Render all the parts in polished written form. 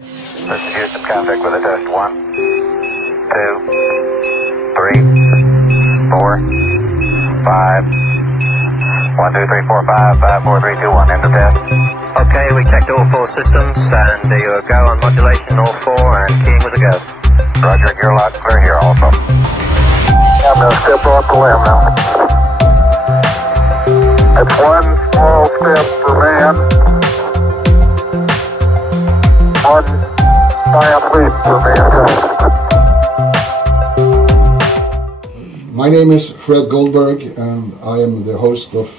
Let's use some contact with a test. 1, 2, 3, 4, 5. 1, 2, 3, 4, 5, 5, 4, 3, 2, 1. End of test. Okay, we checked all 4 systems, and there you go on modulation, all 4, and keying was a go. Roger, you're loud and clear here also. I'm going to step off the limb now. That's one small step for man, one giant leap for mankind. My name is Fred Goldberg, and I am the host of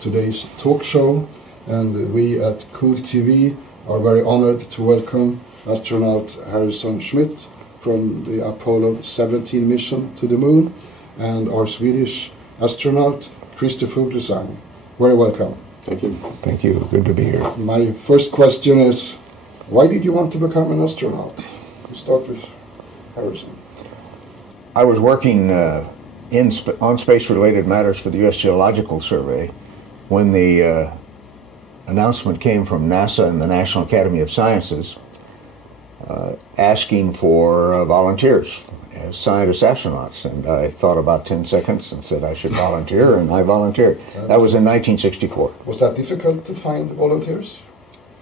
today's talk show. And we at Cool TV are very honored to welcome astronaut Harrisson Schmitt from the Apollo 17 mission to the moon, and our Swedish astronaut Crister Fuglesang. Very welcome. Thank you. Thank you. Good to be here. My first question is, why did you want to become an astronaut? We'll start with Harrisson. I was working on space-related matters for the U.S. Geological Survey when the announcement came from NASA and the National Academy of Sciences asking for volunteers as scientist astronauts, and I thought about 10 seconds and said I should volunteer, and I volunteered. That was in 1964. Was that difficult to find volunteers?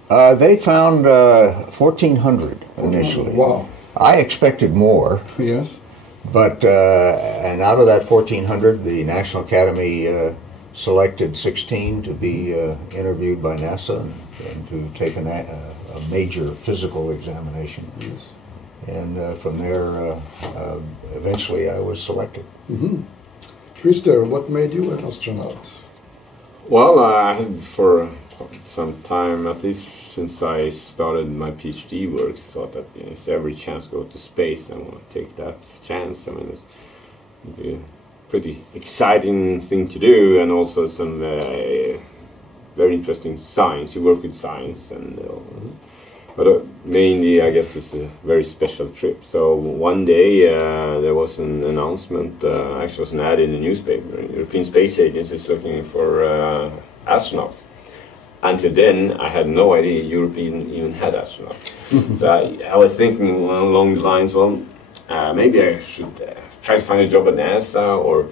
They found 1,400 initially. Wow. I expected more. Yes. But, and out of that 1,400, the National Academy selected 16 to be interviewed by NASA and to take a major physical examination. Yes. And from there, eventually I was selected. Mm-hmm. Crister, what made you an astronaut? Well, I had for some time, at least since I started my PhD work, thought that it's every chance to go to space. I want to take that chance. I mean, it's a pretty exciting thing to do, and also some very interesting science. You work with science, and but mainly, I guess, it's a very special trip. So one day there was an announcement, actually was an ad in the newspaper. European Space Agency is looking for astronauts. Until then, I had no idea European even had astronauts. So I was thinking along the lines, well, maybe I should try to find a job at NASA, or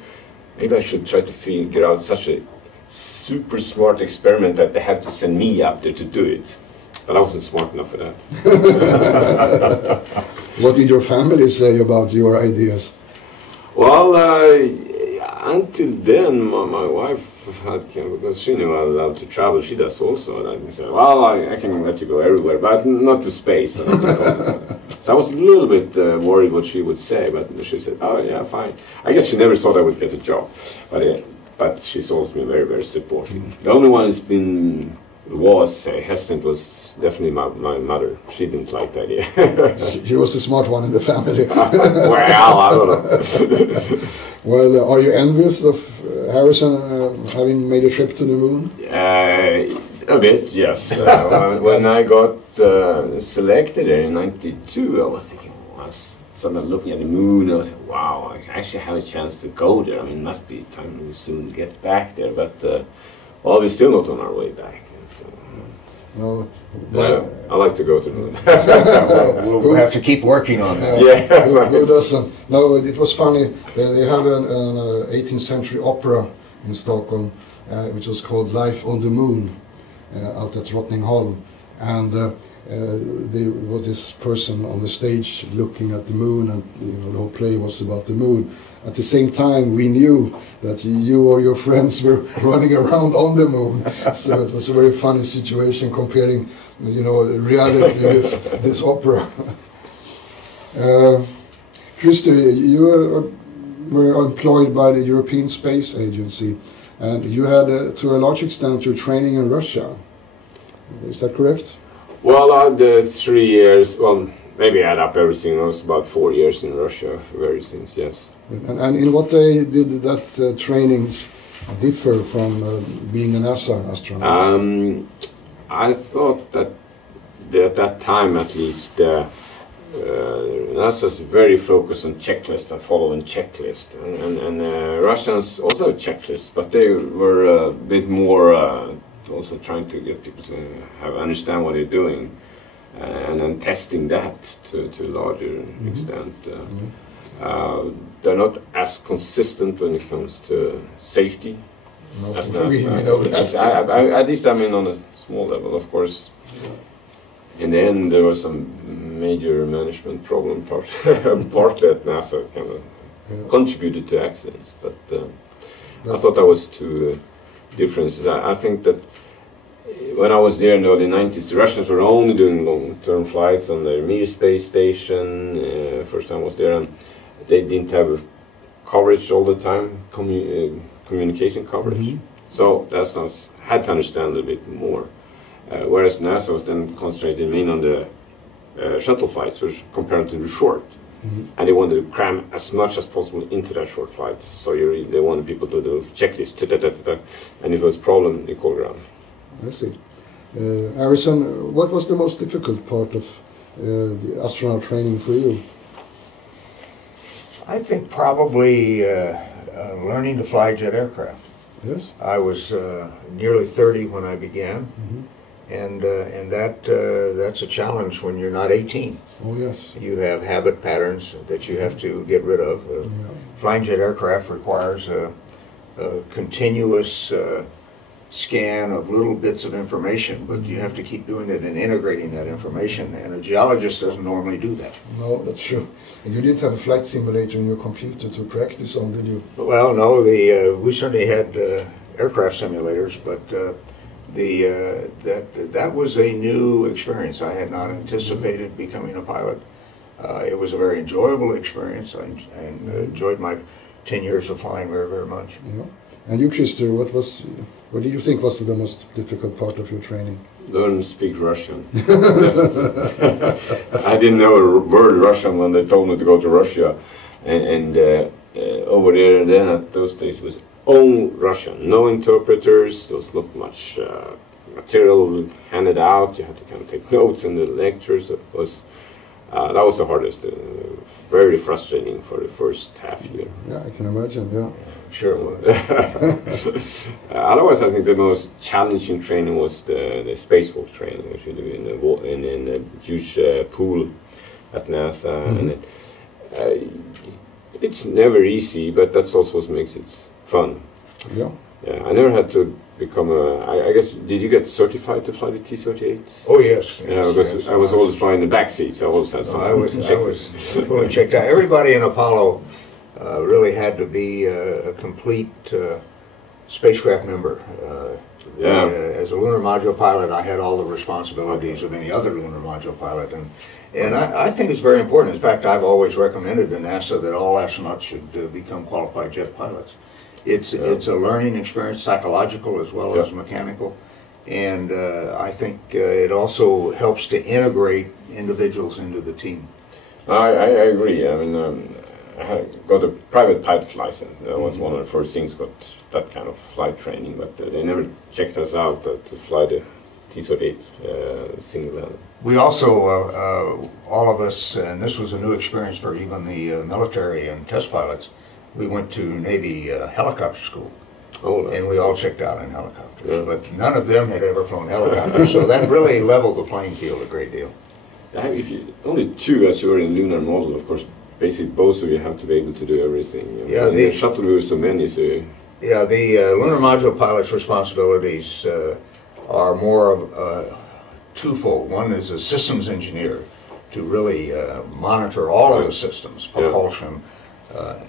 maybe I should try to figure out such a super smart experiment that they have to send me up there to do it. But I wasn't smart enough for that. What did your family say about your ideas? Well, until then, my wife had, because she knew I was allowed to travel, she does also. And I said, well, I can let you go everywhere, but not to space. So I was a little bit worried what she would say, but she said, oh yeah, fine. I guess she never thought I would get a job, but she's always been very, very supportive. The only one who's been hesitant was definitely my mother. She didn't like the idea. She was the smart one in the family. Well, I don't know. Well, are you envious of Harrisson having made a trip to the moon? A bit, yes. When I got selected there in '92, I was thinking, someone looking at the moon, I was like, wow, I actually have a chance to go there. I mean, it must be time we soon get back there, but well, we're still not on our way back. No, I like to go to the moon. We'll have to keep working on that. Yeah. Who doesn't? No, it was funny. They have an 18th century opera in Stockholm, which was called Life on the Moon, out at Drottningholm. And there was this person on the stage looking at the moon, and the whole play was about the moon. At the same time, we knew that you or your friends were running around on the moon. So it was a very funny situation comparing, reality with this opera. Crister, you were employed by the European Space Agency, and you had, to a large extent, your training in Russia. Is that correct? Well, I had 3 years, well, maybe add up everything, it was about 4 years in Russia for various things, yes. And in what way did that training differ from being a NASA astronaut? I thought that at that time, at least, NASA's very focused on checklists and following checklists, and Russians also have checklists, but they were a bit more also trying to get people to understand what they're doing. and then testing that to a larger extent. They're not as consistent when it comes to safety. No, as we NASA. know that. At least I mean on a small level, of course. In the end, there was some major management problem, partly at NASA kind of contributed to accidents. But I thought that was two differences. I think that when I was there in the early 90s, the Russians were only doing long-term flights on the Mir space station. First time I was there, and they didn't have coverage all the time, communication coverage. So that's had to understand a bit more. Whereas NASA was then concentrated mainly on the shuttle flights, which comparatively short. And they wanted to cram as much as possible into that short flights. So they wanted people to do checklist, and if there was a problem, they called around. I see. Harrisson, what was the most difficult part of the astronaut training for you? I think probably learning to fly jet aircraft. Yes. I was nearly 30 when I began, and that's a challenge when you're not 18. Oh yes. You have habit patterns that you have to get rid of. Flying jet aircraft requires a continuous scan of little bits of information, but you have to keep doing it and integrating that information, and a geologist doesn't normally do that. No, that's true. And you didn't have a flight simulator in your computer to practice on, did you? Well, no, we certainly had aircraft simulators, but that was a new experience. I had not anticipated becoming a pilot. It was a very enjoyable experience. I enjoyed my 10 years of flying very, very much. Yeah. And you, Crister, what do you think was the most difficult part of your training? Learn to speak Russian. I didn't know a word Russian when they told me to go to Russia, and over there then at those days it was all Russian, no interpreters. There was not much material handed out. You had to kind of take notes in the lectures. That was the hardest. Very frustrating for the first half year. Yeah, I can imagine. Yeah. Sure it was. Otherwise, I think the most challenging training was the spacewalk training, which we do in a huge pool at NASA, and it's never easy, but that's also what makes it fun. Yeah. Yeah, I never had to become I guess, did you get certified to fly the T-38? Oh yes. Yeah, because yes, I was always flying the back seat, so I always had some. I was fully checked out. Everybody in Apollo really had to be a complete spacecraft member. As a lunar module pilot, I had all the responsibilities of any other lunar module pilot, and I think it's very important. In fact, I've always recommended to NASA that all astronauts should become qualified jet pilots. It's a learning experience, psychological as well as mechanical, and I think it also helps to integrate individuals into the team. I agree. I mean, I got a private pilot license. That was one of the first things, got that kind of flight training, but they never checked us out to fly the T-38 single-handed. We also, all of us, and this was a new experience for even the military and test pilots, we went to Navy helicopter school. Oh, and we all checked out in helicopters, but none of them had ever flown helicopters, so that really leveled the playing field a great deal. If you, only two, as you were in lunar model, of course, basically both of you have to be able to do everything. Yeah, the shuttle we were so many, so... Yeah, the lunar module pilot's responsibilities are more of twofold. One is a systems engineer to really monitor all of the systems, propulsion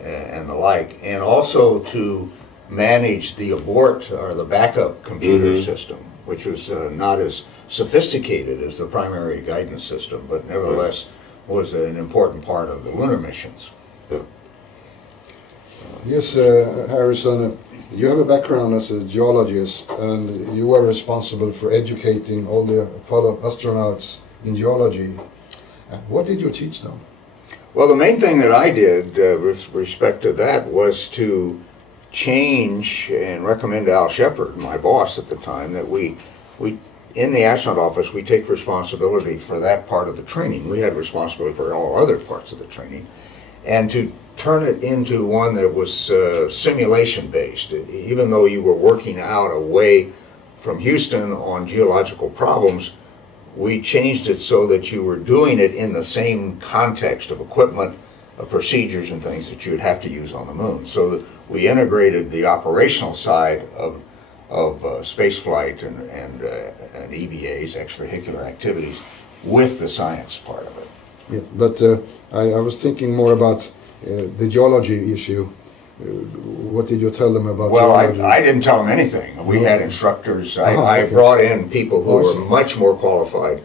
and the like, and also to manage the abort or the backup computer system, which was not as sophisticated as the primary guidance system, but nevertheless was an important part of the lunar missions. Yes, Harrisson, you have a background as a geologist, and you were responsible for educating all the Apollo astronauts in geology. What did you teach them? Well, the main thing that I did with respect to that was to change and recommend to Al Shepard, my boss at the time, that we in the astronaut office, we take responsibility for that part of the training. We had responsibility for all other parts of the training, and to turn it into one that was simulation-based. Even though you were working out away from Houston on geological problems, we changed it so that you were doing it in the same context of equipment, procedures and things that you would have to use on the moon. So that we integrated the operational side of space flight and EVAs, extravehicular activities, with the science part of it. Yeah, but I was thinking more about the geology issue. What did you tell them about geology? I didn't tell them anything. We had instructors. I okay. brought in people who were much more qualified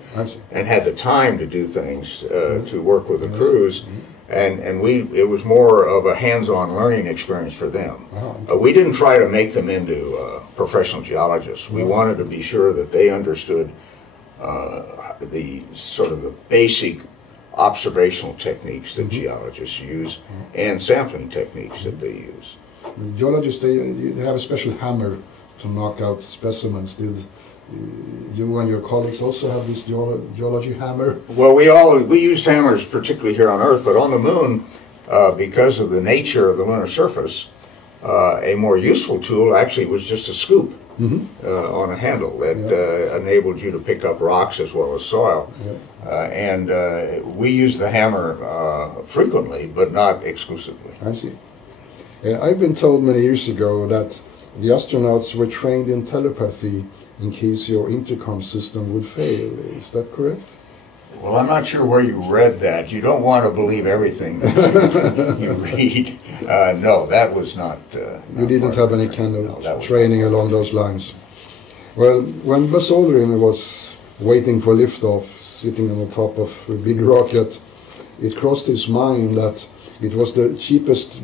and had the time to do things, to work with the crews. And it was more of a hands-on learning experience for them. We didn't try to make them into professional geologists. We wanted to be sure that they understood the sort of the basic observational techniques that geologists use and sampling techniques that they use. Geologists, they have a special hammer to knock out specimens. Did you and your colleagues also have this geology hammer? Well, we used hammers particularly here on Earth, but on the moon, because of the nature of the lunar surface, a more useful tool actually was just a scoop on a handle that enabled you to pick up rocks as well as soil. And we use the hammer frequently, but not exclusively. I see. I've been told many years ago that the astronauts were trained in telepathy in case your intercom system would fail. Is that correct? Well, I'm not sure where you read that. You don't want to believe everything that you read. No, that was not. You didn't have any kind of training along those lines. Well, when Buzz Aldrin was waiting for liftoff, sitting on the top of a big rocket, it crossed his mind that it was the cheapest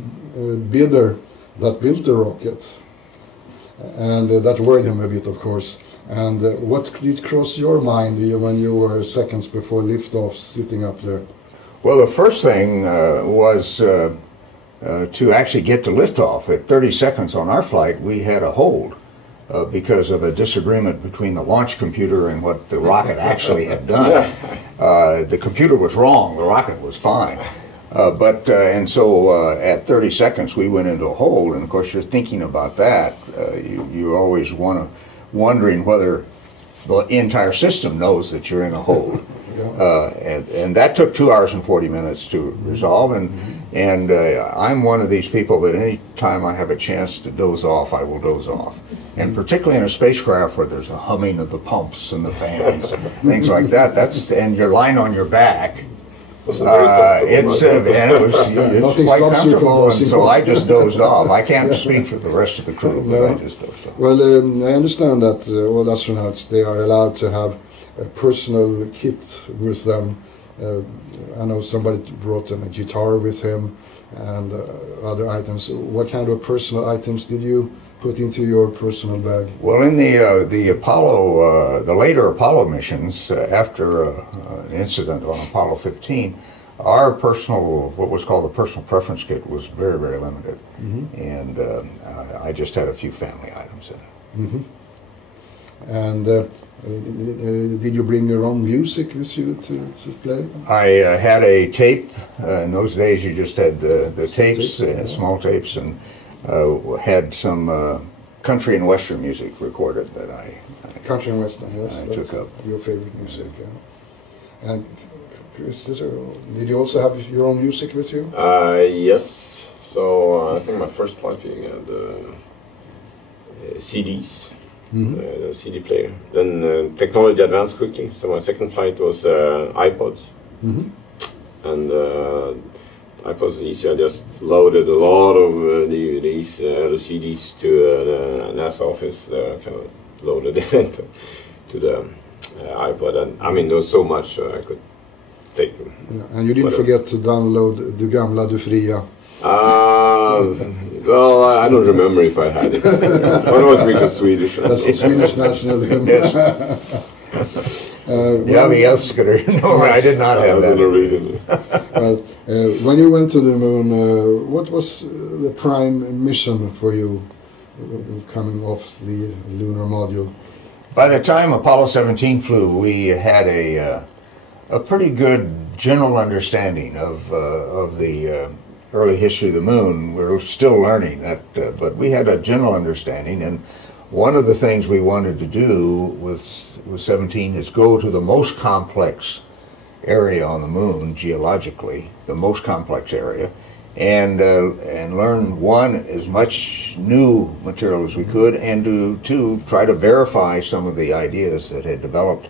bidder that built the rocket. And that worried him a bit, of course. And what did cross your mind when you were seconds before liftoff sitting up there? Well, the first thing was to actually get to liftoff. At 30 seconds on our flight, we had a hold because of a disagreement between the launch computer and what the rocket actually had done. The computer was wrong, the rocket was fine. And so at 30 seconds we went into a hold, and of course you're thinking about that. You always wondering whether the entire system knows that you're in a hold. And that took 2 hours and 40 minutes to resolve, and I'm one of these people that any time I have a chance to doze off, I will doze off. And particularly in a spacecraft where there's a humming of the pumps and the fans, things like that, and you're lying on your back. It's quite comfortable, and so I just dozed off. I can't speak for the rest of the crew, but I just dozed off. Well, I understand that all astronauts, they are allowed to have a personal kit with them. I know somebody brought a guitar with him and other items. What kind of personal items did you put into your personal bag? Well, in the Apollo, the later Apollo missions, after an incident on Apollo 15, our personal, what was called the personal preference kit, was very, very limited, and I just had a few family items in it. And did you bring your own music with you to play? I had a tape. In those days, you just had the tapes, small tapes, and had some country and western music recorded that I country and western, yes, I took up. Your favorite music, yeah. And Crister, did you also have your own music with you? Yes. So I think my first flight we had CDs, the CD player. Then technology advanced quickly. So my second flight was iPods, and iPods easy. I just loaded a lot of DVDs, CDs to the NASA office. Kind of loaded it to the iPod, and I mean there was so much I could take. And you didn't forget to download Du gamla, du fria. Well, I don't remember if I had it. One was because Swedish. That's the Swedish national hymn. Jag älskar det. No, I did not have that. Well, when you went to the moon, what was the prime mission for you coming off the lunar module? By the time Apollo 17 flew, we had a pretty good general understanding of the early history of the moon. We were still learning that, but we had a general understanding, and one of the things we wanted to do with 17 is go to the most complex area on the moon geologically, the most complex area, and learn, one, as much new material as we could, and to try to verify some of the ideas that had developed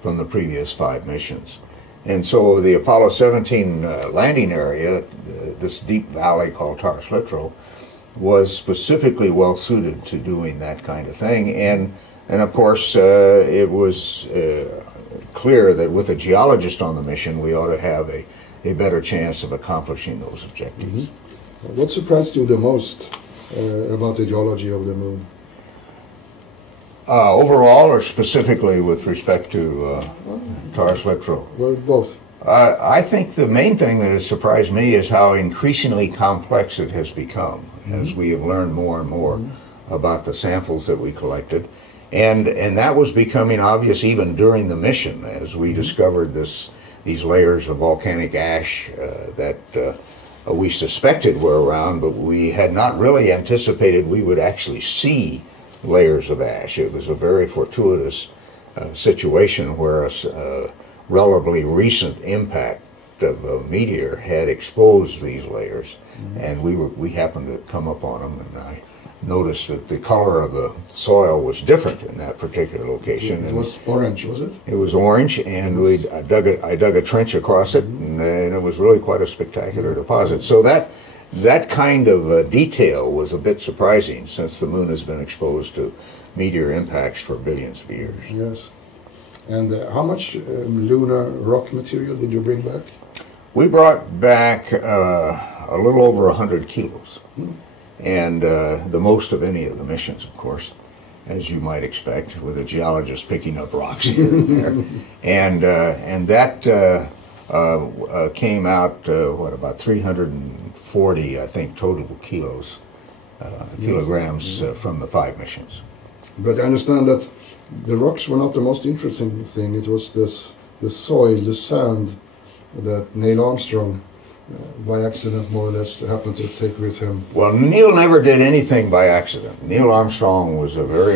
from the previous 5 missions. And so the Apollo 17 landing area, this deep valley called Taurus-Littrow, was specifically well suited to doing that kind of thing. And of course, it was clear that with a geologist on the mission, we ought to have a better chance of accomplishing those objectives. Mm-hmm. What surprised you the most about the geology of the moon? Overall, or specifically with respect to Taurus-Littrow? Well, both. I think the main thing that has surprised me is how increasingly complex it has become as we have learned more and more about the samples that we collected. And that was becoming obvious even during the mission as we discovered these layers of volcanic ash that we suspected were around, but we had not really anticipated we would actually see layers of ash. It was a very fortuitous situation where a relatively recent impact of a meteor had exposed these layers, and we happened to come up on them, and I noticed that the color of the soil was different in that particular location. It was orange, was it? It was orange, and I dug a trench across it, and it was really quite a spectacular deposit. So that kind of detail was a bit surprising, since the moon has been exposed to meteor impacts for billions of years. Yes. And how much lunar rock material did you bring back? We brought back a little over 100 kilos, and the most of any of the missions, of course, as you might expect, with a geologist picking up rocks here and there. And that came out, about 340, I think, total kilos, kilograms from the 5 missions. But I understand that the rocks were not the most interesting thing. It was the soil, the sand that Neil Armstrong, by accident more or less, happened to take with him. Well, Neil never did anything by accident. Neil Armstrong was a very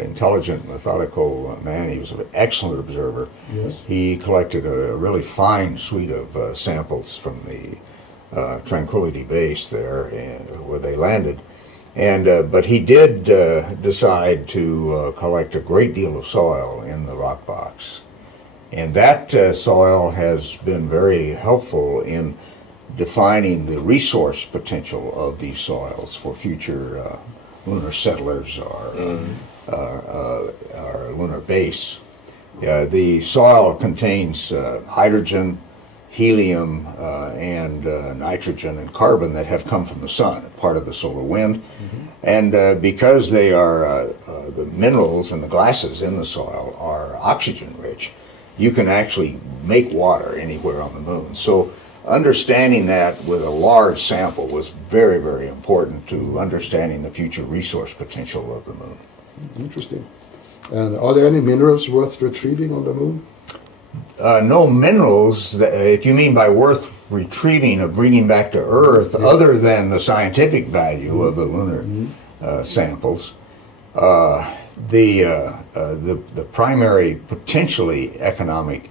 intelligent, methodical man. He was an excellent observer. Yes. He collected a really fine suite of samples from the Tranquility Base there, where they landed. But he did decide to collect a great deal of soil in the rock box. And that soil has been very helpful in defining the resource potential of these soils for future lunar settlers or lunar base. The soil contains hydrogen, helium, and nitrogen and carbon that have come from the sun, part of the solar wind. And because they are, the minerals and the gases in the soil are oxygen rich, you can actually make water anywhere on the moon. So understanding that with a large sample was very, very important to understanding the future resource potential of the moon. Interesting. And are there any minerals worth retrieving on the moon? No minerals, if you mean by worth retrieving or bringing back to Earth, other than the scientific value of the lunar samples. The primary potentially economic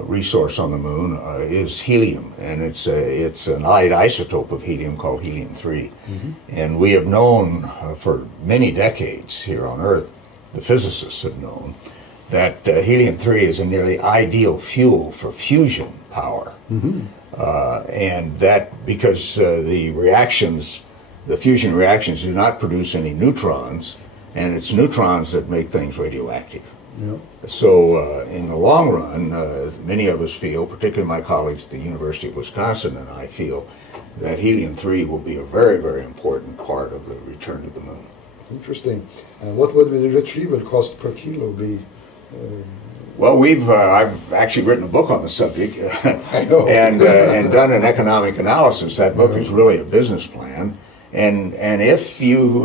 resource on the moon is helium, and it's an light isotope of helium called helium-3. And we have known for many decades here on Earth, the physicists have known, that helium-3 is a nearly ideal fuel for fusion power. And that because the fusion reactions do not produce any neutrons, and it's neutrons that make things radioactive. So in the long run, many of us feel, particularly my colleagues at the University of Wisconsin and I feel, that helium-3 will be a very, very important part of the return to the moon. Interesting. And what would the retrieval cost per kilo be? Well, I've actually written a book on the subject I know. and done an economic analysis. That book is really a business plan. And if you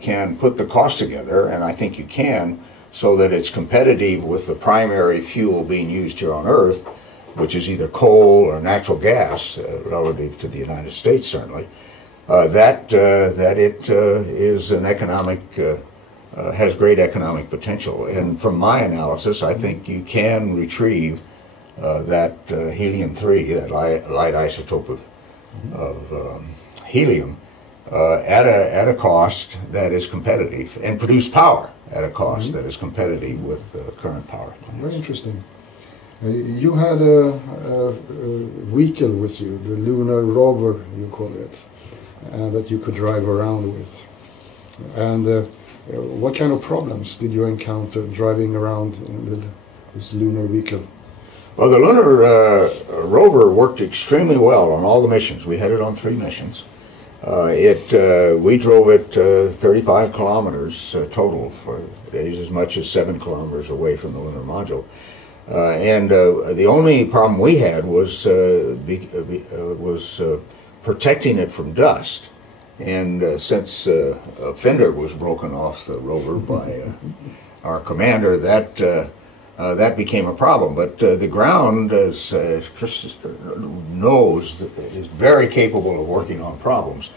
can put the cost together, and I think you can, so that it's competitive with the primary fuel being used here on Earth, which is either coal or natural gas, relative to the United States certainly, that it is an economic, has great economic potential. And from my analysis, I think you can retrieve that helium-3, that light isotope of helium, at a cost that is competitive, and produce power at a cost that is competitive with current power plants. Very interesting. You had a vehicle with you, the Lunar Rover, you call it, that you could drive around with. And what kind of problems did you encounter driving around in this lunar vehicle? Well, the Lunar Rover worked extremely well on all the missions. We had it on 3 missions. We drove it 35 kilometers total for days, as much as 7 kilometers away from the lunar module. And the only problem we had was protecting it from dust. And since a fender was broken off the rover by our commander, that became a problem. But the ground, as Crister knows, is very capable of working on problems.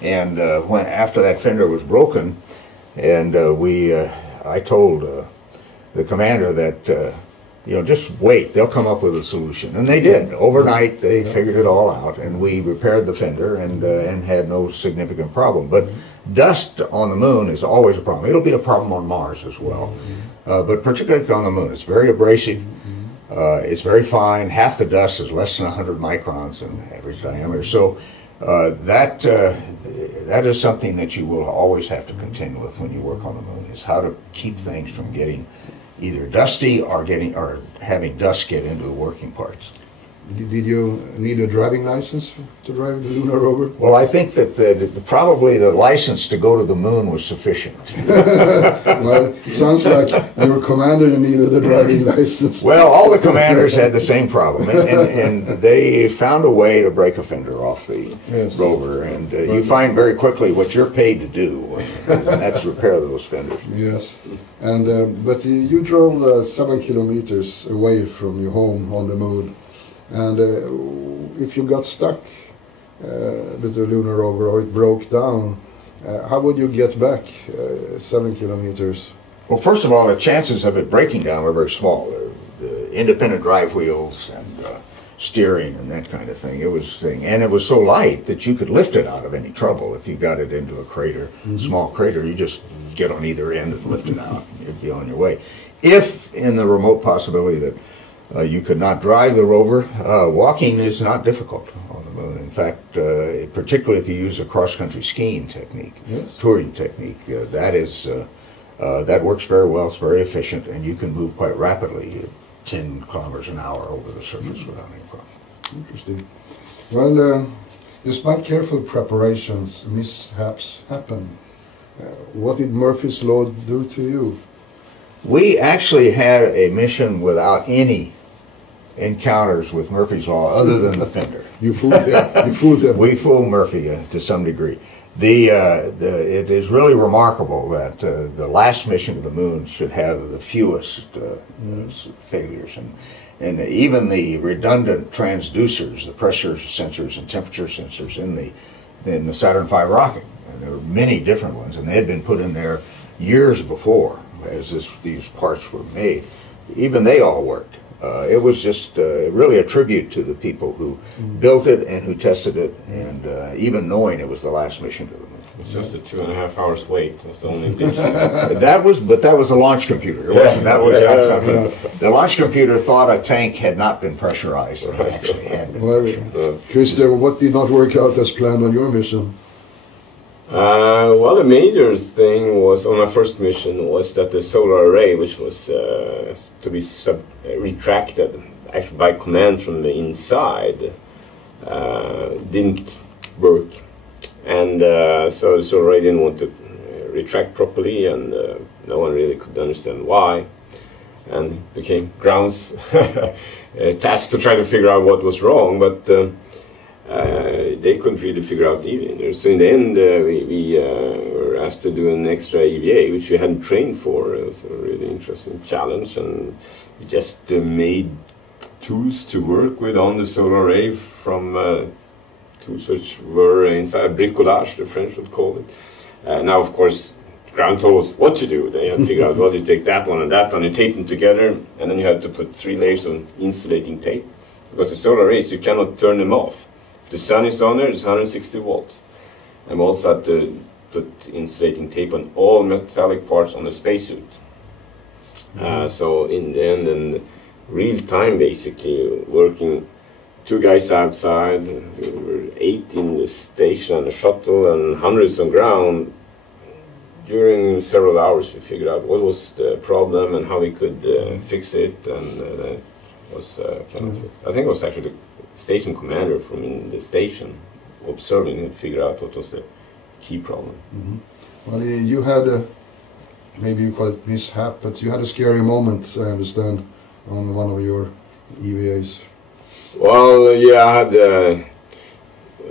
And after that fender was broken, and I told the commander that just wait, they'll come up with a solution. And they did. Overnight, they figured it all out, and we repaired the fender and had no significant problem. But dust on the moon is always a problem. It'll be a problem on Mars as well. But particularly on the moon, it's very abrasive. It's very fine. Half the dust is less than 100 microns in average diameter. So that is something that you will always have to contend with when you work on the moon, is how to keep things from getting either dusty or having dust get into the working parts. Did you need a driving license to drive the Lunar Rover? Well, I think that probably the license to go to the moon was sufficient. Well, it sounds like your commander needed a driving license. Well, all the commanders had the same problem, and they found a way to break a fender off the rover. And you find very quickly what you're paid to do, and that's repair those fenders. Yes, and but you drove 7 kilometers away from your home on the moon. And if you got stuck with the Lunar Rover, or it broke down, how would you get back 7 kilometers? Well, first of all, the chances of it breaking down were very small. The independent drive wheels and steering and that kind of thing. And it was so light that you could lift it out of any trouble. If you got it into a crater, small crater, you just get on either end and lift it out, and you'd be on your way. If in the remote possibility that you could not drive the rover, walking is not difficult on the moon. In fact, particularly if you use a cross-country skiing technique, touring technique, that works very well. It's very efficient, and you can move quite rapidly, 10 kilometers an hour over the surface without any problem. Interesting. Well, despite careful preparations, mishaps happen. What did Murphy's Law do to you? We actually had a mission without any encounters with Murphy's Law other than the fender. You fooled them. You fooled them. We fooled Murphy to some degree. It is really remarkable that the last mission to the moon should have the fewest failures, and even the redundant transducers, the pressure sensors and temperature sensors in the Saturn V rocket. And there were many different ones, and they had been put in there years before as these parts were made. Even they all worked. It was just really a tribute to the people who built it and who tested it, and even knowing it was the last mission to the moon. It's just a 2.5 hours wait. That's the only difference. That was a launch computer. It wasn't. That was not something. The launch computer thought a tank had not been pressurized. It actually had been. Well, Crister, what did not work out as planned on your mission? Well, the major thing was on my first mission was that the solar array, which was to be retracted actually by command from the inside, didn't work, and so the solar array didn't want to retract properly, and no one really could understand why, and became grounds task to try to figure out what was wrong, but. They couldn't really figure out either. So in the end, we were asked to do an extra EVA, which we hadn't trained for. It was a really interesting challenge, and we just made tools to work with on the solar array from tools which were inside bricolage, the French would call it. Now, of course, ground told us what to do. They had to figure out, well, you take that one and that one, you tape them together, and then you have to put 3 layers of insulating tape. Because the solar rays, you cannot turn them off. If the sun is on there, it's 160 volts. And we also had to put insulating tape on all metallic parts on the spacesuit. So in the end, in real time, basically, working 2 guys outside, we were 8 in the station and the shuttle, and hundreds on ground. During several hours, we figured out what was the problem and how we could fix it, and that was I think it was actually the station commander from in the station observing and figure out what was the key problem. Well, you had a, maybe you call it mishap, but you had a scary moment, I understand, on one of your EVAs. Well, yeah, I had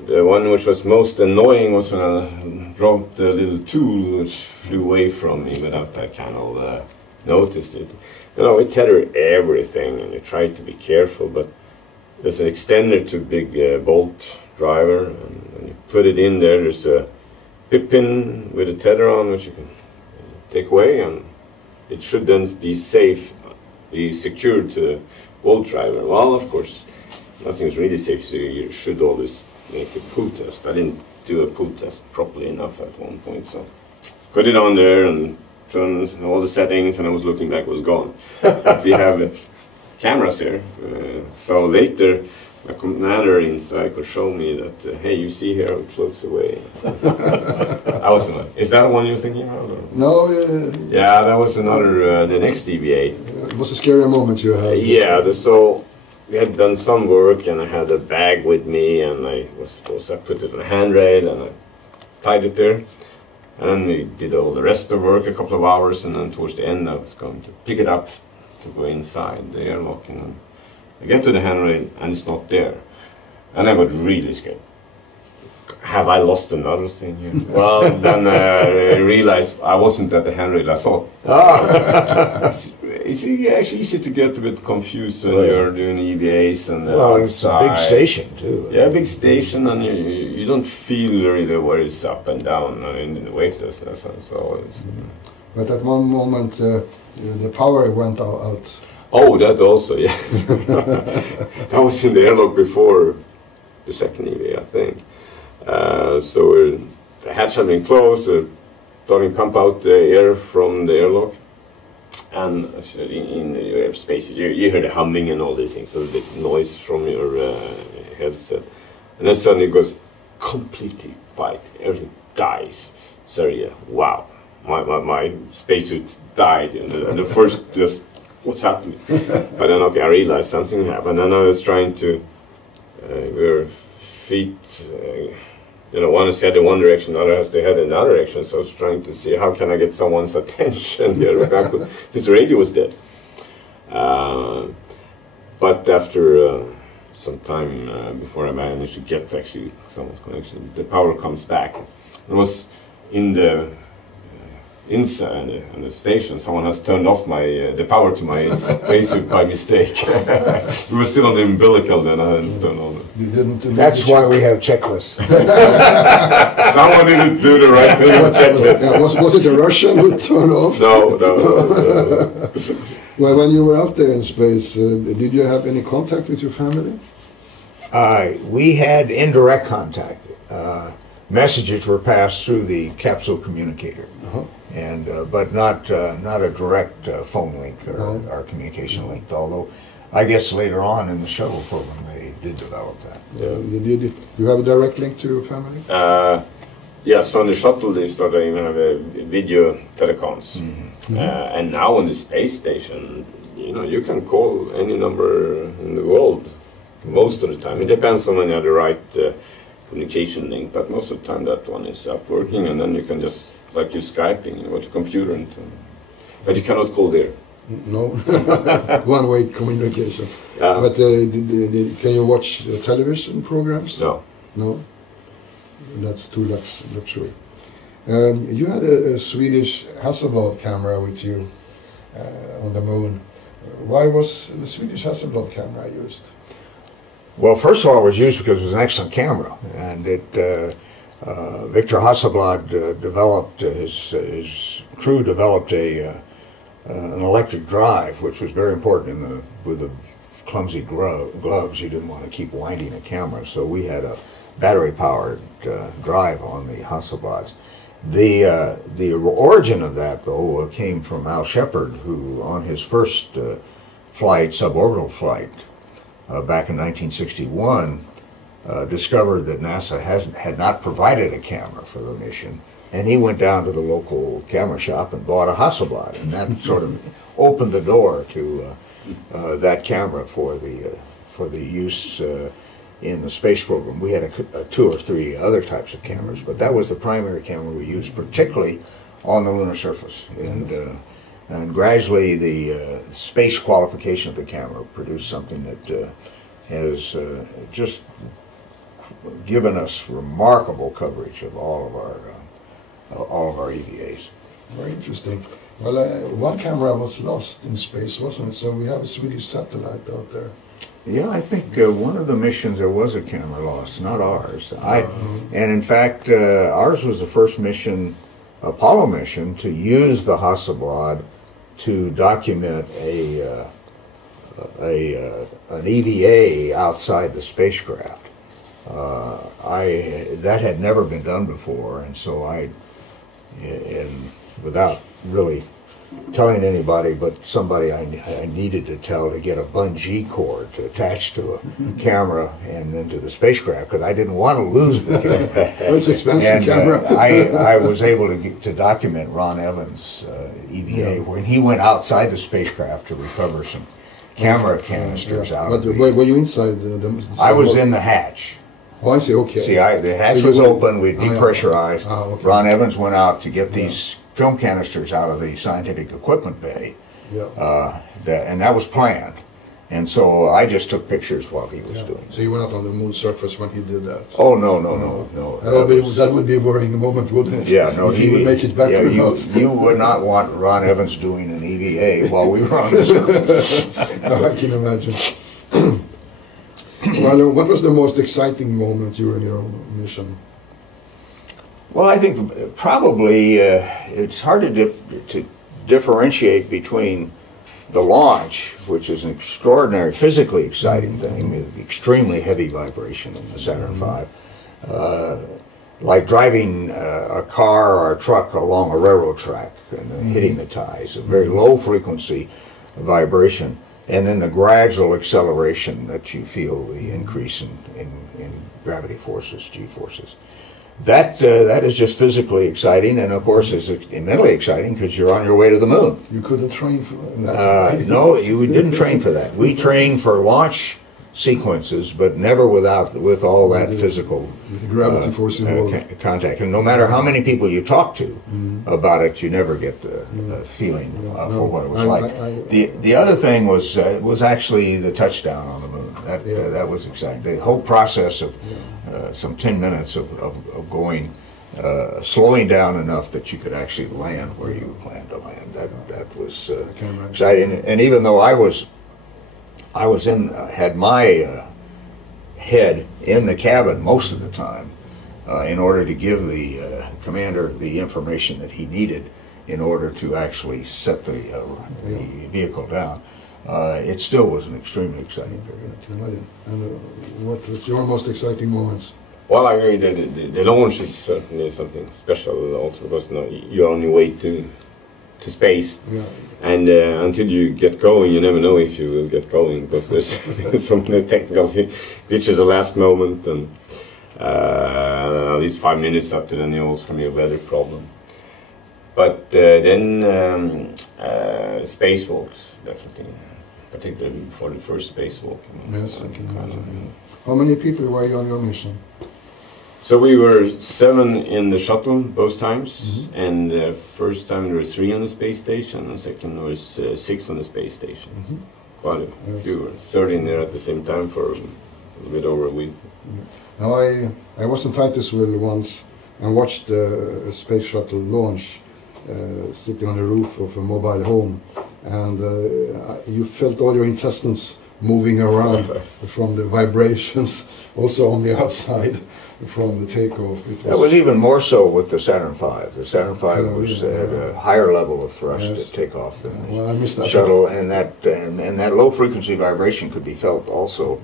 the one which was most annoying was when I dropped the little tool which flew away from me without I kind of noticed it. You know, we tether everything and you try to be careful, but there's an extender to a big bolt driver, and when you put it in there, there's a pip pin with a tether on which you can take away, and it should then be safe, be secured to the bolt driver. Well, of course, nothing is really safe, so you should always make a pull test. I didn't do a pull test properly enough at one point, so put it on there and turned all the settings, and I was looking back, it was gone. We have cameras here, so later my commander inside could show me that, hey, you see here, it floats away. I was like, is that the one you're thinking of? Or? No, yeah, that was another, the next EVA. it was a scary moment you had. Yeah, so we had done some work, and I had a bag with me, and I was supposed to put it on a handrail, and I tied it there. And then we did all the rest of the work, a couple of hours, and then towards the end I was going to pick it up to go inside the airlock, and I get to the handrail and it's not there. And I got really scared. Have I lost another thing here? Well, then I realized I wasn't at the handrail, I thought. It's actually easy to get a bit confused when you're doing EVAs and Well, outside. it's a big station too. Yeah, big station, and you don't feel really where it's up and down in the weightlessness, and so it's. But at one moment the power went out. Oh, that also, yeah. That was in the airlock before the second EVA, I think. So the hatch had been closed, starting to pump out the air from the airlock. And in your space, you hear the humming and all these things, so the noise from your headset. And then suddenly it goes completely quiet, everything dies. So yeah, wow, my spacesuit died, and the first just, what's happening? But then, okay, I realized something happened, and I was trying to, we were feet, you know, one has head in one direction, the other has the head in the other direction, so I was trying to see how can I get someone's attention here, since the radio was dead. But after some time before I managed to get actually someone's connection, the power comes back. It was in the inside in the station, someone has turned off my the power to my spacesuit by mistake. We were still on the umbilical then, I hadn't turned on it. That's why we have checklists. Someone didn't do the right thing with checklist. Was it a Russian who turned off? No. Well, when you were out there in space, did you have any contact with your family? We had indirect contact. Messages were passed through the capsule communicator, and but not a direct phone link or communication link. Although, I guess later on in the shuttle program they did develop that. Did you have a direct link to your family? Yes, on the shuttle they started even have a video telecoms, and now on the space station, you know, you can call any number in the world most of the time. It depends on when you have the right communication link, but most of the time that one is up working, and then you can just, like you're Skyping, you go to computer, and but you cannot call there. No, one-way communication. But can you watch television programs? No. No? That's too luxury. You had a Swedish Hasselblad camera with you on the moon. Why was the Swedish Hasselblad camera used? Well, first of all, it was used because it was an excellent camera, and Victor Hasselblad developed, his crew developed an electric drive, which was very important with the clumsy gloves. You didn't want to keep winding a camera, so we had a battery-powered drive on the Hasselblads. The origin of that, though, came from Al Shepard, who, on his first flight, suborbital flight, back in 1961, discovered that NASA had not provided a camera for the mission, and he went down to the local camera shop and bought a Hasselblad, and that sort of opened the door to that camera for the use in the space program. We had a 2 or 3 other types of cameras, but that was the primary camera we used, particularly on the lunar surface. And gradually the space qualification of the camera produced something that has just given us remarkable coverage of all of our EVAs. Very interesting. Well, one camera was lost in space, wasn't it? So we have a Swedish satellite out there. Yeah, I think one of the missions there was a camera lost, not ours. And in fact, ours was the first mission, Apollo mission, to use the Hasselblad to document an EVA outside the spacecraft. That had never been done before, and so without really telling anybody but somebody I needed to tell, to get a bungee cord to attach to a camera and then to the spacecraft, because I didn't want to lose the camera. It's an expensive camera. I was able to document Ron Evans' EVA when he went outside the spacecraft to recover some camera canisters out of the... Were you inside the I was in the hatch. Oh, I see, okay. See, the hatch was open, we depressurized. Okay. Ron Evans went out to get these film canisters out of the scientific equipment bay, and that was planned. And so I just took pictures while he was doing it. So you were not on the moon's surface when he did that? Oh, no. That would be a worrying moment, wouldn't it? Yeah, no. If he would make it back or not. You would not want Ron Evans doing an EVA while we were on the surface. I can imagine. Well, what was the most exciting moment during your mission? Well, I think probably it's hard to differentiate between the launch, which is an extraordinary, physically exciting thing, with extremely heavy vibration in the Saturn V, like driving a car or a truck along a railroad track and hitting the ties, a very low frequency vibration, and then the gradual acceleration that you feel, the increase in gravity forces, G-forces. That is just physically exciting, and of course it's mentally exciting because you're on your way to the moon. You couldn't train for that? No, we didn't train for that. We trained for launch sequences, but never with all that physical gravity force involved. Contact. And no matter how many people you talk to about it, you never get the feeling for what it was like. The other thing was actually the touchdown on the moon. That was exciting. The whole process of some 10 minutes of going, slowing down enough that you could actually land where you planned to land. That was exciting. And even though had my head in the cabin most of the time in order to give the commander the information that he needed in order to actually set the vehicle down. It still was an extremely exciting period. And what was your most exciting moments? Well, I agree that the launch is certainly something special also, because you're on your way to space, and until you get going, you never know if you will get going, because there's so many technical glitches at last moment, and at least 5 minutes up to then there always can be a weather problem. But then spacewalks, definitely, particularly for the first spacewalk. Yes, I can imagine. How many people were you on your mission? So we were 7 in the shuttle both times, and the first time there were 3 on the space station, and second there was 6 on the space station. Quite a few. Were 30 in there at the same time for a little bit over a week. Now I was in Titusville once and watched a space shuttle launch, sitting on the roof of a mobile home, and you felt all your intestines moving around from the vibrations, also on the outside from the takeoff. That was even more so with the Saturn V. The Saturn V had a higher level of thrust at takeoff than the shuttle, and that low frequency vibration could be felt also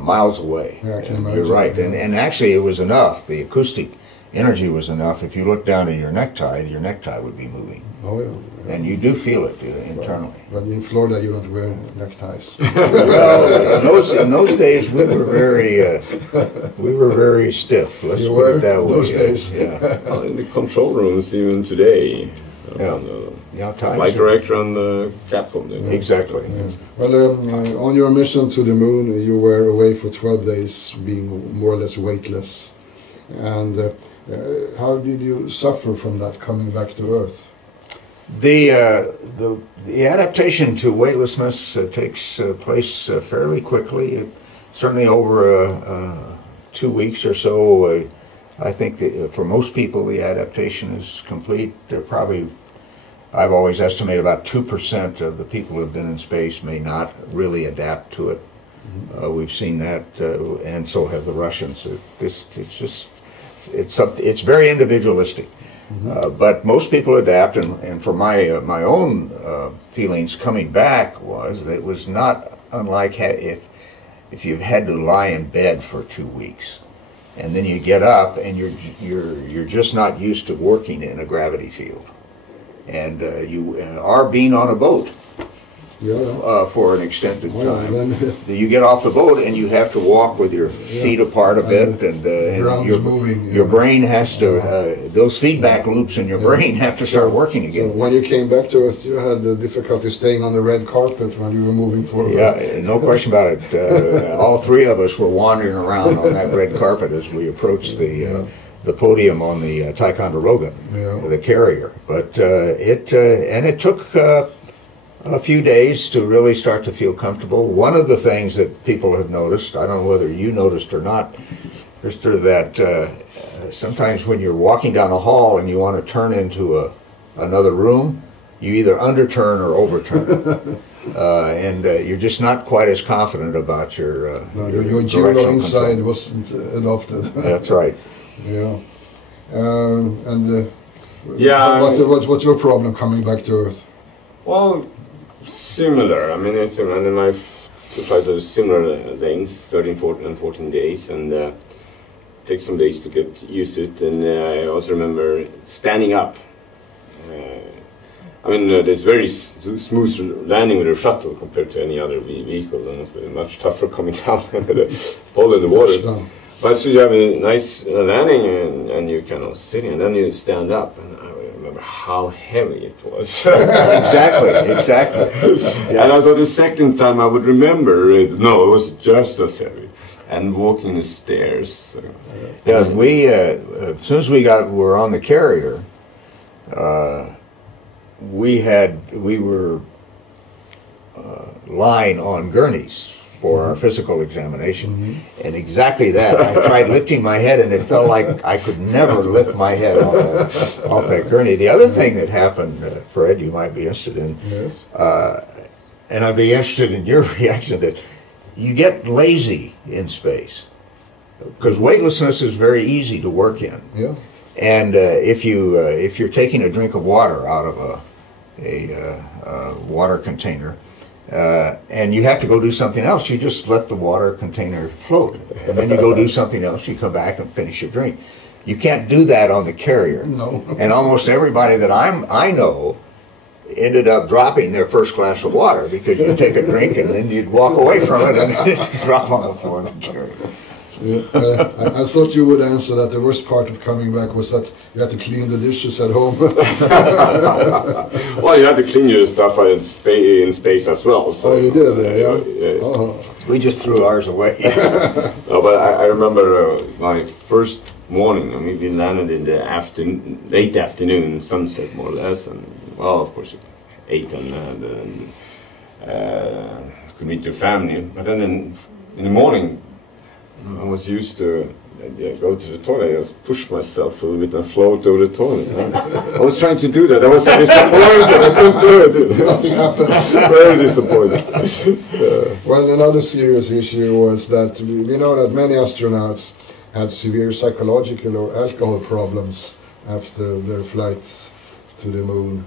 miles away. Yeah, I can imagine. You're right, and actually it was enough. The acoustic energy was enough. If you look down at your necktie would be moving. Oh yeah. And you do feel it internally. But in Florida you don't wear neckties. Well, in those days we were very stiff. Let's put it that way. Those days. Yeah. Well, in the control rooms even today. Flight director and the capcom. Exactly. Yeah. Well, on your mission to the moon, you were away for 12 days, being more or less weightless. And how did you suffer from that coming back to Earth? The adaptation to weightlessness takes place fairly quickly. Certainly over 2 weeks or so. I think that for most people the adaptation is complete. I've always estimated about 2% of the people who have been in space may not really adapt to it. We've seen that, and so have the Russians. It's very individualistic. But most people adapt, and for my own feelings coming back was that it was not unlike if you've had to lie in bed for 2 weeks, and then you get up and you're just not used to working in a gravity field, and you are being on a boat. For an extended time. You get off the boat and you have to walk with your feet apart a bit, and your brain has to, those feedback loops in your brain have to start working again. So when you came back to Earth, you had the difficulty staying on the red carpet when you were moving forward. Yeah, no question about it. All three of us were wandering around on that red carpet as we approached the podium on the Ticonderoga, the carrier. But it took a few days to really start to feel comfortable. One of the things that people have noticed, I don't know whether you noticed or not, Crister, that sometimes when you're walking down a hall and you want to turn into another room, you either underturn or overturn. And you're just not quite as confident about your Geo inside wasn't adopted. That's right. Yeah. What's your problem coming back to Earth? Well, similar. I mean, and my two flights are similar lengths, 13, 14 days, and take some days to get used to it. And I also remember standing up. I mean, there's very smooth landing with a shuttle compared to any other vehicle, and it's been much tougher coming down with the ball in the water. But so you have a nice landing, and you kind of sitting, and then you stand up, and I remember how heavy it was. Exactly. Yeah. And I thought the second time I would remember it. No, it was just as heavy. And walking the stairs. Yeah, we as soon as we were on the carrier, we were lying on gurneys for our physical examination, and exactly that. I tried lifting my head, and it felt like I could never lift my head off that gurney. The other thing that happened, Fred, you might be interested in, and I'd be interested in your reaction, that you get lazy in space, because weightlessness is very easy to work in. Yeah. And if you're taking a drink of water out of a water container, and you have to go do something else, you just let the water container float, and then you go do something else, you come back and finish your drink. You can't do that on the carrier. No. And almost everybody that I know ended up dropping their first glass of water, because you'd take a drink and then you'd walk away from it and drop on the floor of the carrier. I thought you would answer that the worst part of coming back was that you had to clean the dishes at home. Well, you had to clean your stuff in space as well. So, you did, yeah. We just threw ours away. No, but I remember my first morning. I mean, we landed in the late afternoon, sunset more or less, and well, of course, ate and could meet your family. But then in the morning, I was used to go to the toilet. I just pushed myself a little bit and float over the toilet. I was trying to do that. I was disappointed. I couldn't do it. Nothing happened. Very disappointed. Well, another serious issue was that we know that many astronauts had severe psychological or alcohol problems after their flights to the moon.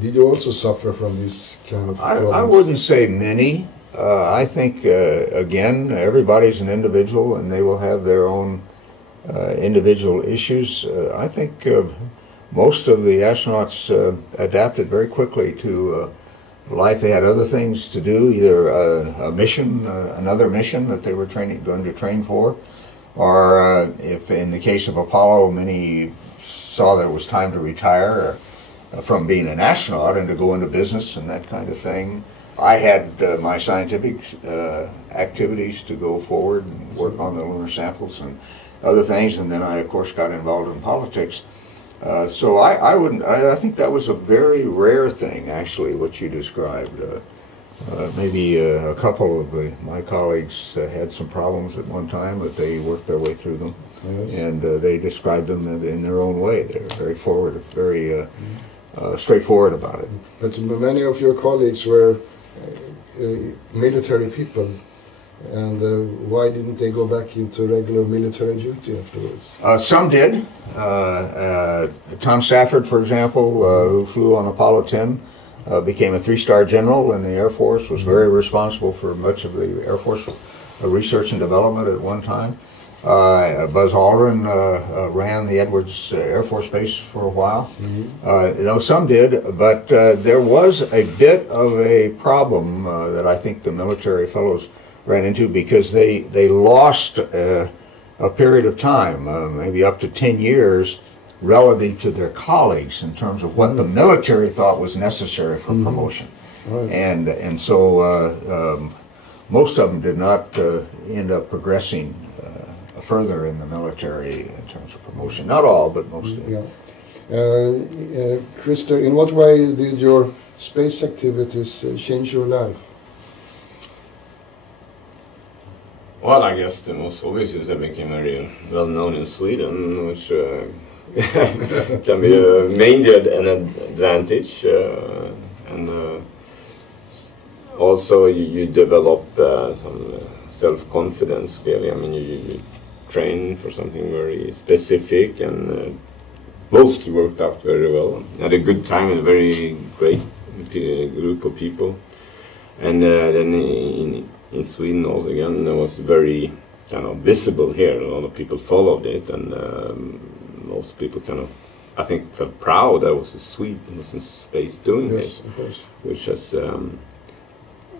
Did you also suffer from this kind of problems? I wouldn't say many. I think, again, everybody's an individual and they will have their own individual issues. I think most of the astronauts adapted very quickly to life. They had other things to do, either a mission, another mission that they were going to train for, or if in the case of Apollo, many saw that it was time to retire from being an astronaut and to go into business and that kind of thing. I had my scientific activities to go forward and work on the lunar samples and other things, and then I, of course, got involved in politics. So I think that was a very rare thing, actually, what you described. Maybe a couple of my colleagues had some problems at one time, but they worked their way through them, yes. And they described them in their own way. They're very forward, very straightforward about it. But many of your colleagues were military people, and why didn't they go back into regular military duty afterwards? Some did. Tom Stafford, for example, who flew on Apollo 10, became a 3-star general in the Air Force, was very responsible for much of the Air Force research and development at one time. Buzz Aldrin ran the Edwards Air Force Base for a while. Mm-hmm. Some did, but there was a bit of a problem that I think the military fellows ran into, because they lost a period of time, maybe up to 10 years, relative to their colleagues in terms of what the military thought was necessary for promotion. Right. And so most of them did not end up progressing further in the military in terms of promotion. Not all, but most of them. Yeah. Crister, in what way did your space activities change your life? Well, I guess the most obvious is I became very well known in Sweden, which can be mainly an advantage, and also you develop some self-confidence. Really, I mean, you train for something very specific, and mostly worked out very well. Had a good time and a very great group of people, and then in Sweden also again it was very kind of visible here. A lot of people followed it, and most people kind of, I think, felt proud that was a Swede who was in space doing yes, it, of course. Which has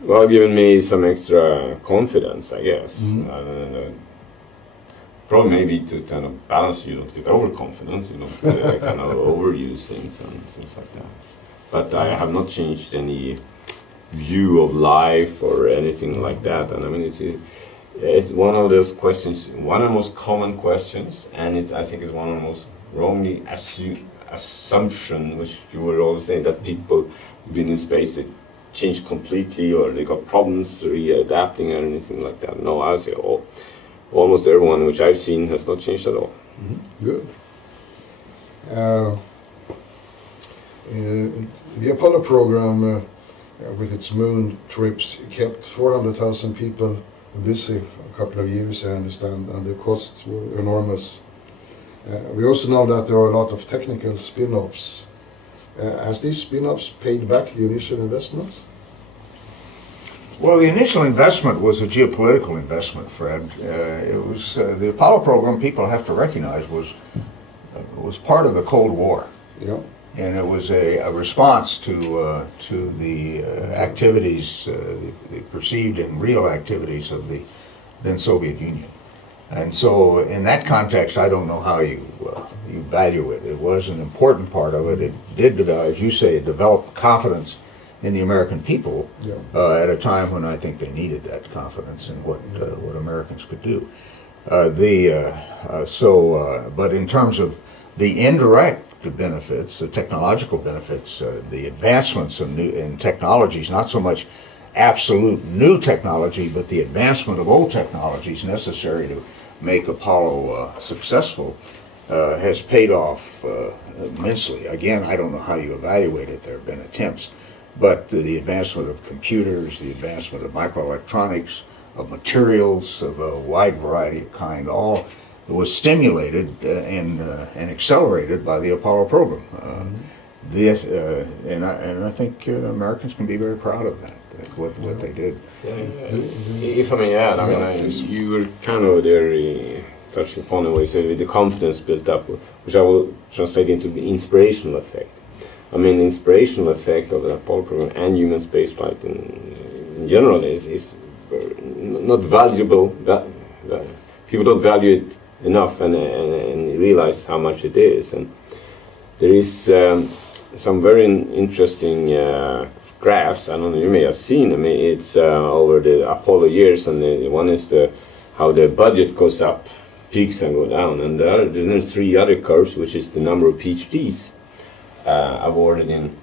well given me some extra confidence, I guess. Probably maybe to kind of balance, you don't get overconfident, you don't kind of overuse things and things like that. But I have not changed any view of life or anything like that. And I mean, it's one of those questions, one of the most common questions, and I think it's one of the most wrongly assumption, which you were always saying, that people who've been in space, they change completely, or they got problems readapting or anything like that. No, I would say almost everyone which I've seen has not changed at all. Good. The Apollo program, with its moon trips, kept 400,000 people busy for a couple of years, I understand, and the costs were enormous. We also know that there are a lot of technical spin-offs. Has these spin-offs paid back the initial investments? Well, the initial investment was a geopolitical investment, Fred. It was the Apollo program. People have to recognize was part of the Cold War, yeah, and it was a response to the activities, the perceived and real activities of the then Soviet Union. And so, in that context, I don't know how you value it. It was an important part of it. It did, as you say, develop confidence in the American people, yeah, at a time when I think they needed that confidence in what Americans could do. But in terms of the indirect benefits, the technological benefits, the advancements in technologies, not so much absolute new technology, but the advancement of old technologies necessary to make Apollo successful has paid off immensely. Again, I don't know how you evaluate it. There have been attempts, but the advancement of computers, the advancement of microelectronics, of materials of a wide variety of kind, all was stimulated and accelerated by the Apollo program. And I think Americans can be very proud of that, what they did. If I may add, I mean, you were kind of there touching upon a way, so with the confidence built up, which I will translate into the inspirational effect. I mean, the inspirational effect of the Apollo program and human spaceflight in general is not valuable. People don't value it enough and realize how much it is. And there is some very interesting graphs. I don't know, you may have seen. I mean, it's over the Apollo years, and one is how the budget goes up, peaks and go down, and there's 3 other curves, which is the number of PhDs awarded in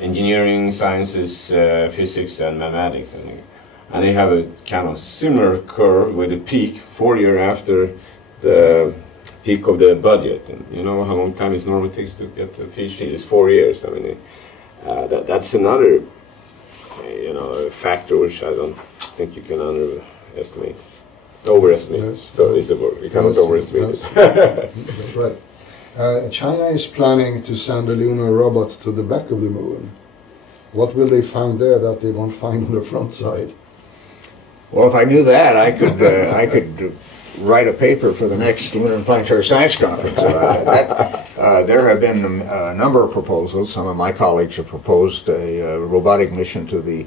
engineering, sciences, physics, and mathematics, and they have a kind of similar curve with a peak 4 years after the peak of the budget. And you know how long time it normally takes to get a PhD? It's 4 years. I mean, that's another, factor which I don't think you can overestimate. Yes. So is the word. You cannot overestimate it. That's right. China is planning to send a lunar robot to the back of the moon. What will they find there that they won't find on the front side? Well, if I knew that, I could write a paper for the next Lunar and Planetary Science Conference. There have been a number of proposals. Some of my colleagues have proposed a robotic mission to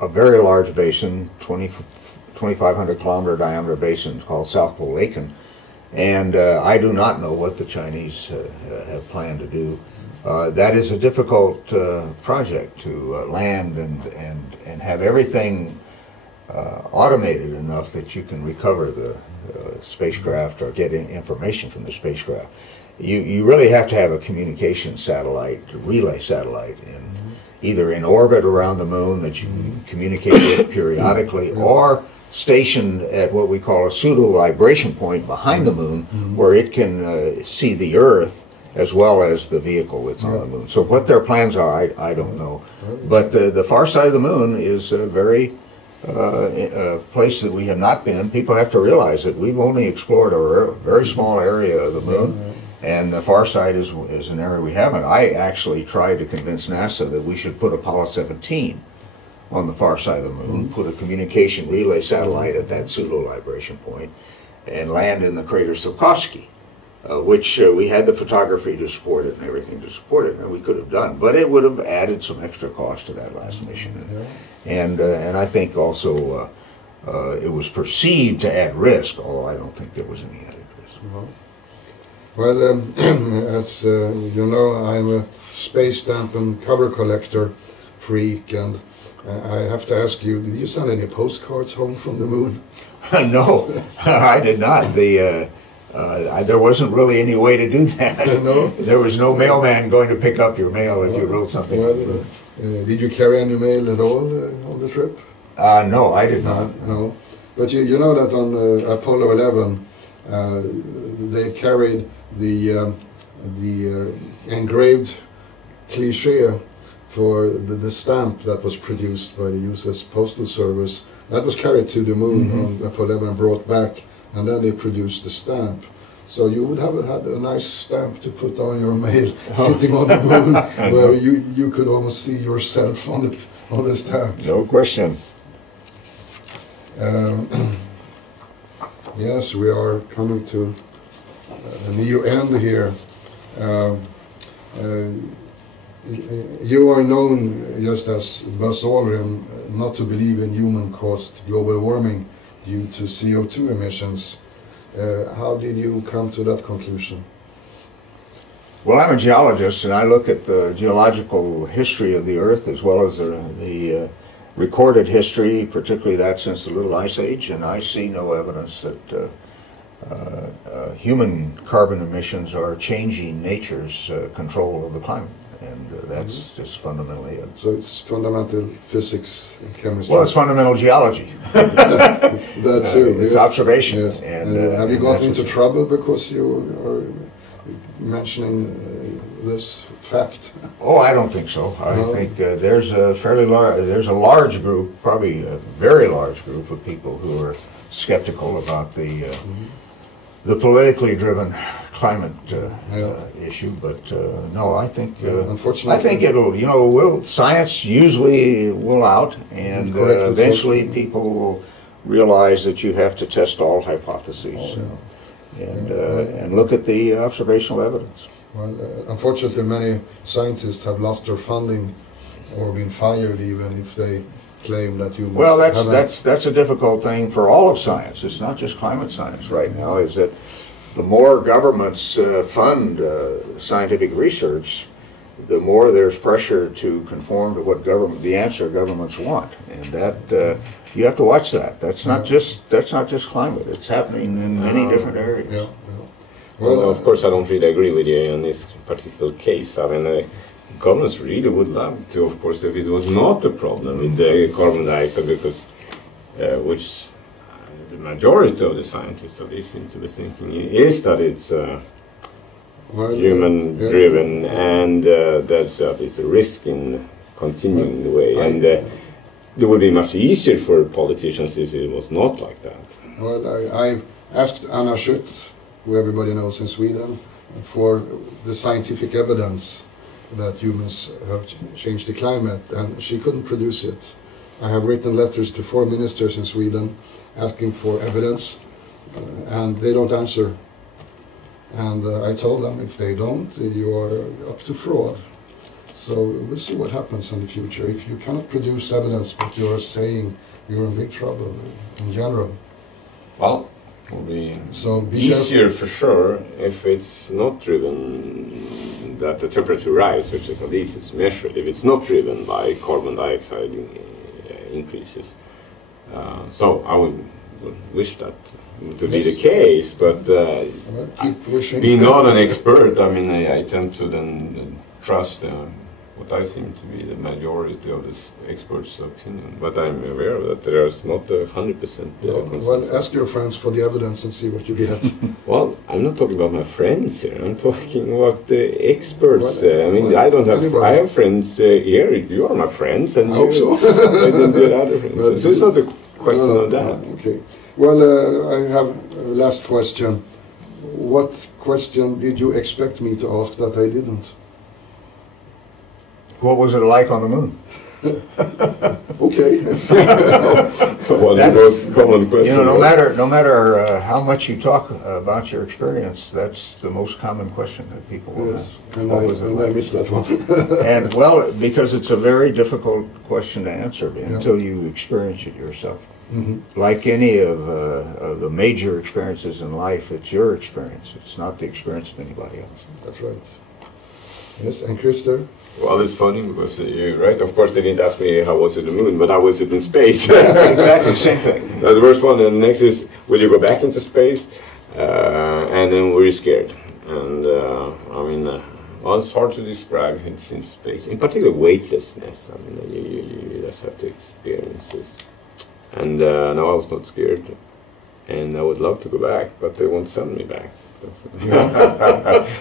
a very large basin, 2,500 kilometer diameter basin called South Pole Aitken. And I do not know what the Chinese have planned to do. That is a difficult project to land and have everything automated enough that you can recover the spacecraft or get information from the spacecraft. You really have to have a communication satellite, relay satellite, either in orbit around the moon that you can communicate with periodically, or stationed at what we call a pseudo-libration point behind the moon, where it can see the Earth as well as the vehicle that's on the moon. So what their plans are, I don't know. But the far side of the moon is a very place that we have not been. People have to realize that we've only explored a very small area of the moon, and the far side is an area we haven't. I actually tried to convince NASA that we should put Apollo 17 on the far side of the moon, put a communication relay satellite at that pseudo-libration point, and land in the crater Tsiolkovsky, which we had the photography to support it and everything to support it, and we could have done. But it would have added some extra cost to that last mission. And I think also it was perceived to add risk, although I don't think there was any added risk. Well, as you know, I'm a space stamp and cover collector freak, and I have to ask you, did you send any postcards home from the moon? No, I did not. There wasn't really any way to do that. No? There was no mailman going to pick up your mail if you wrote something. Well, did you carry any mail at all on the trip? No, I did not. No. But you know that on Apollo 11, they carried the engraved cliché for the stamp that was produced by the US Postal Service. That was carried to the moon on Apollo 11 and brought back, and then they produced the stamp. So you would have had a nice stamp to put on your mail sitting on the moon, where you could almost see yourself on the stamp. No question. Yes, we are coming to a near end here. You are known, just as Buzz Aldrin, not to believe in human-caused global warming due to CO2 emissions. How did you come to that conclusion? Well, I'm a geologist, and I look at the geological history of the Earth as well as the recorded history, particularly that since the Little Ice Age, and I see no evidence that human carbon emissions are changing nature's control of the climate. and that's just fundamentally it. So it's fundamental physics and chemistry. Well, it's fundamental geology. That too. It's yes. observation. Yes. And have you and got that's into what- trouble because you are mentioning this fact? Oh, I don't think so. I No. think there's a fairly large, there's a large group, probably a very large group of people who are skeptical about the politically driven climate issue. But no, I think Unfortunately, I think it'll, you know, science usually will out, and Correct. eventually people will realize that you have to test all hypotheses and look at the observational evidence. Well, unfortunately, many scientists have lost their funding or been fired even if they claim that you must Well, have that's a difficult thing for all of science. It's not just climate science right now. Is that the more governments fund scientific research, the more there's pressure to conform to what the answer governments want, and that you have to watch that. That's not just climate. It's happening in many different areas. Yeah. Well, of course, I don't really agree with you on this particular case. I mean, governments really would love to, of course, if it was not a problem with the carbon dioxide, because which the majority of the scientists at least seem to be thinking is that it's human-driven, and that's it's a risk in continuing the way. And it would be much easier for politicians if it was not like that. Well, I asked Anna Schmitt, who everybody knows in Sweden, for the scientific evidence that humans have changed the climate, and she couldn't produce it. I have written letters to 4 ministers in Sweden asking for evidence, and they don't answer. And I told them, if they don't, you are up to fraud. So we'll see what happens in the future. If you cannot produce evidence but you are saying, you're in big trouble in general. Well, it will be be easier for sure if it's not driven that the temperature rise, which is at least it's measured, if it's not driven by carbon dioxide increases. So I would wish that to be the case, but keep wishing. being not an expert, I mean, I tend to then trust what I seem to be the majority of the experts' opinion. But I'm aware that there is not 100% consensus. Well, ask your friends for the evidence and see what you get. Well, I'm not talking about my friends here. I'm talking about the experts. Well, I mean, well, I don't have. anybody. I have friends here. You are my friends, and I hope so. and the other friends. So it's not a question of that. Okay. Well, I have a last question. What question did you expect me to ask that I didn't? What was it like on the moon? Okay. Well, the most common question. You know, no matter how much you talk about your experience, that's the most common question that people will Yes, ask. and What was it I like? missed that one. And well, because it's a very difficult question to answer until you experience it yourself. Like any of the major experiences in life, it's your experience. It's not the experience of anybody else. That's right. Yes, and Crister? Well, it's funny because you're right. Of course, they didn't ask me how was it in the moon, but how was it in space? Exactly, same thing. The first one, and the next is, will you go back into space? And then we're scared. And I mean, well, it's hard to describe it's in space. In particular, weightlessness. I mean, you just have to experience this. And no, I was not scared. And I would love to go back, but they won't send me back.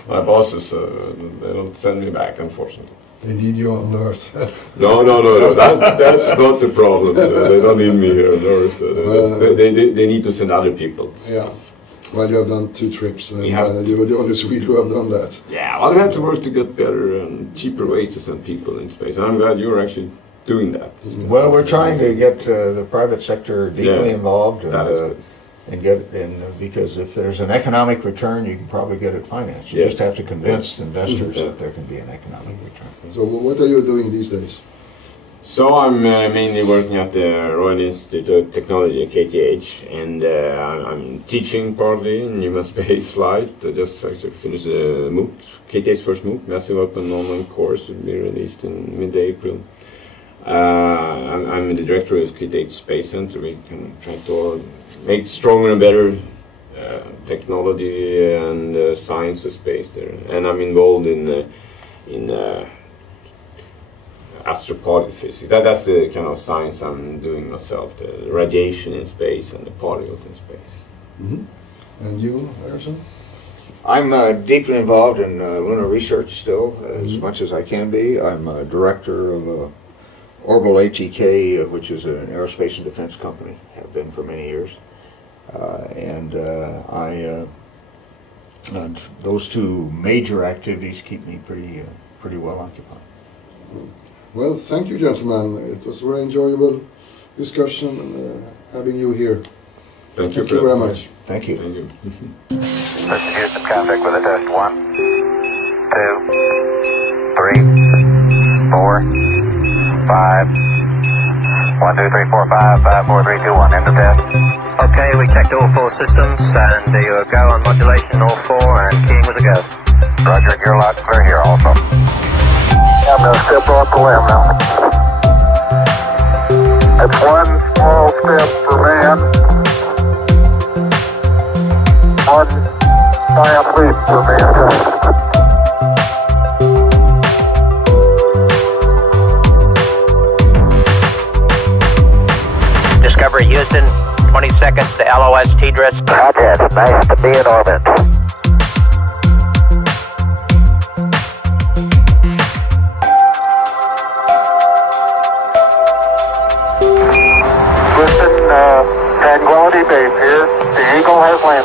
My bosses, they don't send me back, unfortunately. They need you on Earth. No. That's not the problem. They don't need me here on Earth. They need to send other people to space. Yeah. Well, you have done 2 trips, and Yeah. you were the only Swede who have done that. Yeah, well, we have to work to get better and cheaper ways to send people in space. And I'm glad you're actually doing that. Well, we're trying to get the private sector deeply involved, and because if there's an economic return, you can probably get it financed. You just have to convince investors that there can be an economic return. So what are you doing these days? So I'm mainly working at the Royal Institute of Technology, KTH, and I'm teaching partly in human space flight. I just actually finished the MOOC, KTH's first MOOC, Massive Open Online Course, will be released in mid-April. I'm the director of KTH Space Center. We can try to make stronger and better technology and science for space there. And I'm involved in astroparticle physics. That's the kind of science I'm doing myself, the radiation in space and the particles in space. Mm-hmm. And you, Harrisson? I'm deeply involved in lunar research still, as much as I can be. I'm a director of Orbital ATK, which is an aerospace and defense company, have been for many years. And those two major activities keep me pretty well occupied. Well, thank you, gentlemen. It was a very enjoyable discussion having you here. Thank you very much. Thank you. Thank you. This is Houston, contact with a test 1, 2, 3, 4, 5, 1, 2, 3, 4, 5, 5, 4, 3, 2, 1, end of test. Okay, we checked all 4 systems, and you go on modulation, all 4, and keying was a go. Roger, you're loud and clear here also. I'm going to step off the limb now. That's one small step for man, one giant leap for mankind. Discovery Houston, 20 seconds to LOS TDRS. Roger, it's nice to be in orbit. Tranquility Base here. The Eagle has landed.